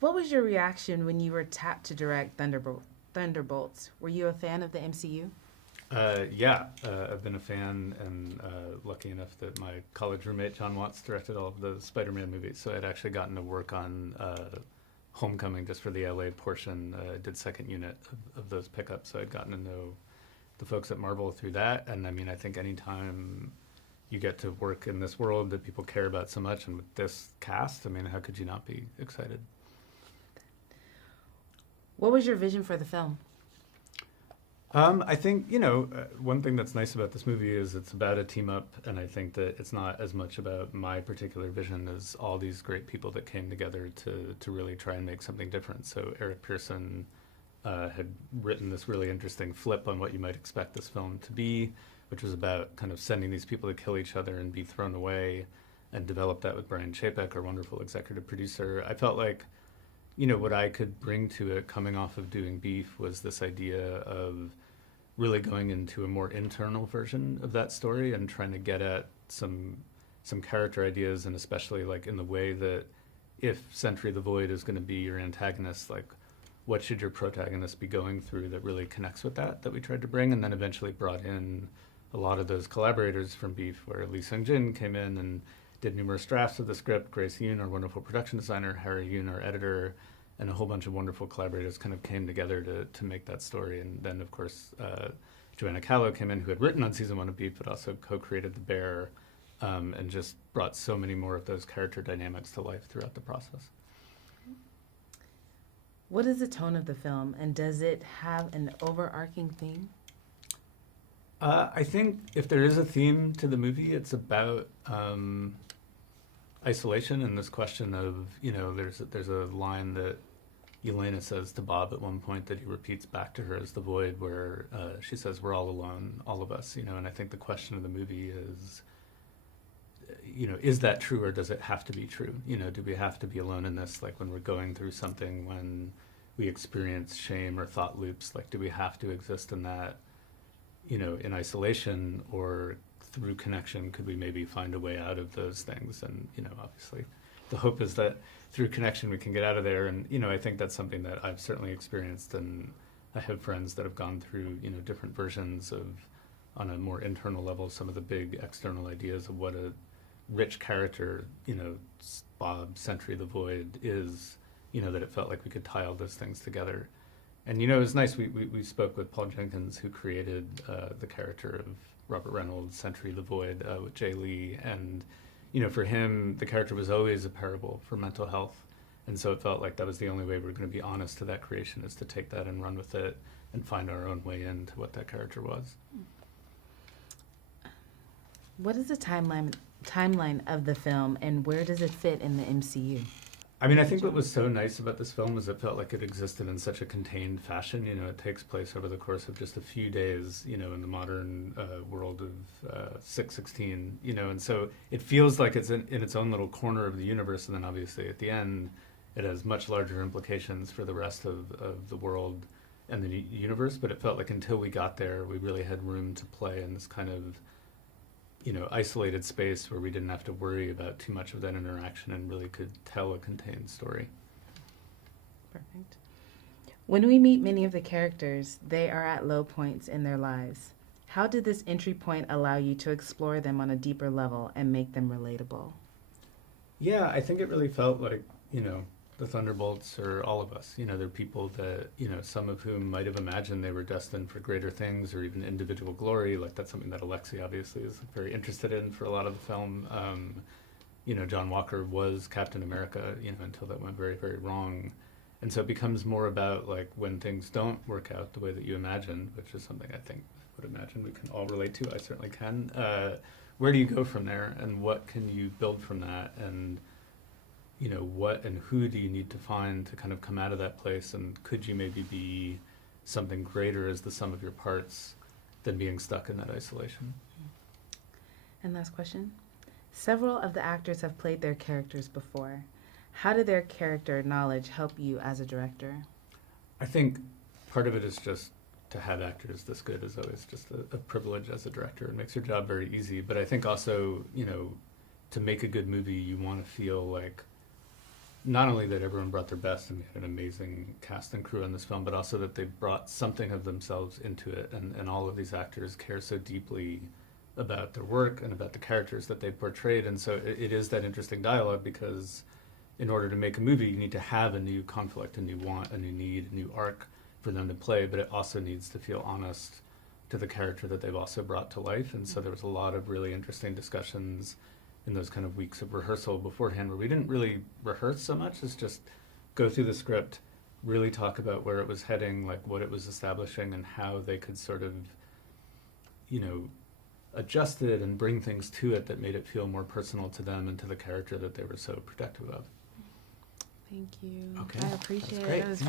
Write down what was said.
What was your reaction when you were tapped to direct Thunderbolts? Were you a fan of the MCU? Yeah, I've been a fan and lucky enough that my college roommate John Watts directed all of the Spider-Man movies, so I'd actually gotten to work on Homecoming just for the LA portion. Did second unit of those pickups, so I'd gotten to know the folks at Marvel through that. And I mean, I think anytime you get to work in this world that people care about so much, and with this cast, I mean, how could you not be excited? What was your vision for the film? I think, one thing that's nice about this movie is it's about a team up, and I think that it's not as much about my particular vision as all these great people that came together to really try and make something different. So Eric Pearson had written this really interesting flip on what you might expect this film to be, which was about kind of sending these people to kill each other and be thrown away, and developed that with Brian Chapek, our wonderful executive producer. I felt like what I could bring to it coming off of doing Beef was this idea of really going into a more internal version of that story and trying to get at some character ideas, and especially like in the way that if Sentry the Void is going to be your antagonist, like what should your protagonist be going through that really connects with that we tried to bring, and then eventually brought in a lot of those collaborators from Beef, where Lee Sung Jin came in and did numerous drafts of the script. Grace Yoon, our wonderful production designer, Harry Yoon, our editor, and a whole bunch of wonderful collaborators kind of came together to make that story. And then, of course, Joanna Calo came in, who had written on season 1 of Beef, but also co-created The Bear, and just brought so many more of those character dynamics to life throughout the process. What is the tone of the film, and does it have an overarching theme? I think if there is a theme to the movie, it's about isolation and this question of, there's a line that Yelena says to Bob at one point that he repeats back to her as the Void, where she says, "We're all alone, all of us," and I think the question of the movie is that true, or does it have to be true? Do we have to be alone in this, like when we're going through something, when we experience shame or thought loops, like do we have to exist in that, in isolation, or through connection, could we maybe find a way out of those things? And, obviously the hope is that through connection we can get out of there. And, I think that's something that I've certainly experienced, and I have friends that have gone through, different versions of, on a more internal level, some of the big external ideas of what a rich character, Bob, Sentry the Void is, that it felt like we could tie all those things together. And, it was nice, we spoke with Paul Jenkins, who created the character of Robert Reynolds, Sentry the Void, with Jay Lee. And, for him, the character was always a parable for mental health. And so it felt like that was the only way we were going to be honest to that creation, is to take that and run with it and find our own way into what that character was. What is the timeline of the film, and where does it fit in the MCU? I mean, I think what was so nice about this film is it felt like it existed in such a contained fashion. It takes place over the course of just a few days, in the modern world of 616, and so it feels like it's in its own little corner of the universe. And then obviously at the end, it has much larger implications for the rest of the world and the universe. But it felt like until we got there, we really had room to play in this kind of isolated space where we didn't have to worry about too much of that interaction and really could tell a contained story. Perfect. When we meet many of the characters, they are at low points in their lives. How did this entry point allow you to explore them on a deeper level and make them relatable? Yeah, I think it really felt like, the Thunderbolts are all of us. They're people that, some of whom might have imagined they were destined for greater things or even individual glory. Like that's something that Alexi obviously is very interested in for a lot of the film. John Walker was Captain America, until that went very, very wrong. And so it becomes more about like when things don't work out the way that you imagined, which is something I think I would imagine we can all relate to. I certainly can. Where do you go from there, and what can you build from that? And what and who do you need to find to kind of come out of that place? And could you maybe be something greater as the sum of your parts than being stuck in that isolation? And last question. Several of the actors have played their characters before. How did their character knowledge help you as a director? I think part of it is just to have actors this good is always just a privilege as a director. It makes your job very easy. But I think also, to make a good movie, you want to feel like not only that everyone brought their best and we had an amazing cast and crew on this film, but also that they brought something of themselves into it, and all of these actors care so deeply about their work and about the characters that they portrayed. And so it is that interesting dialogue, because in order to make a movie, you need to have a new conflict, a new want, a new need, a new arc for them to play, but it also needs to feel honest to the character that they've also brought to life. And so there was a lot of really interesting discussions in those kind of weeks of rehearsal beforehand, where we didn't really rehearse so much as just go through the script, really talk about where it was heading, like what it was establishing, and how they could sort of, you know, adjust it and bring things to it that made it feel more personal to them and to the character that they were so protective of. Thank you. Okay. I appreciate That's great. it. That was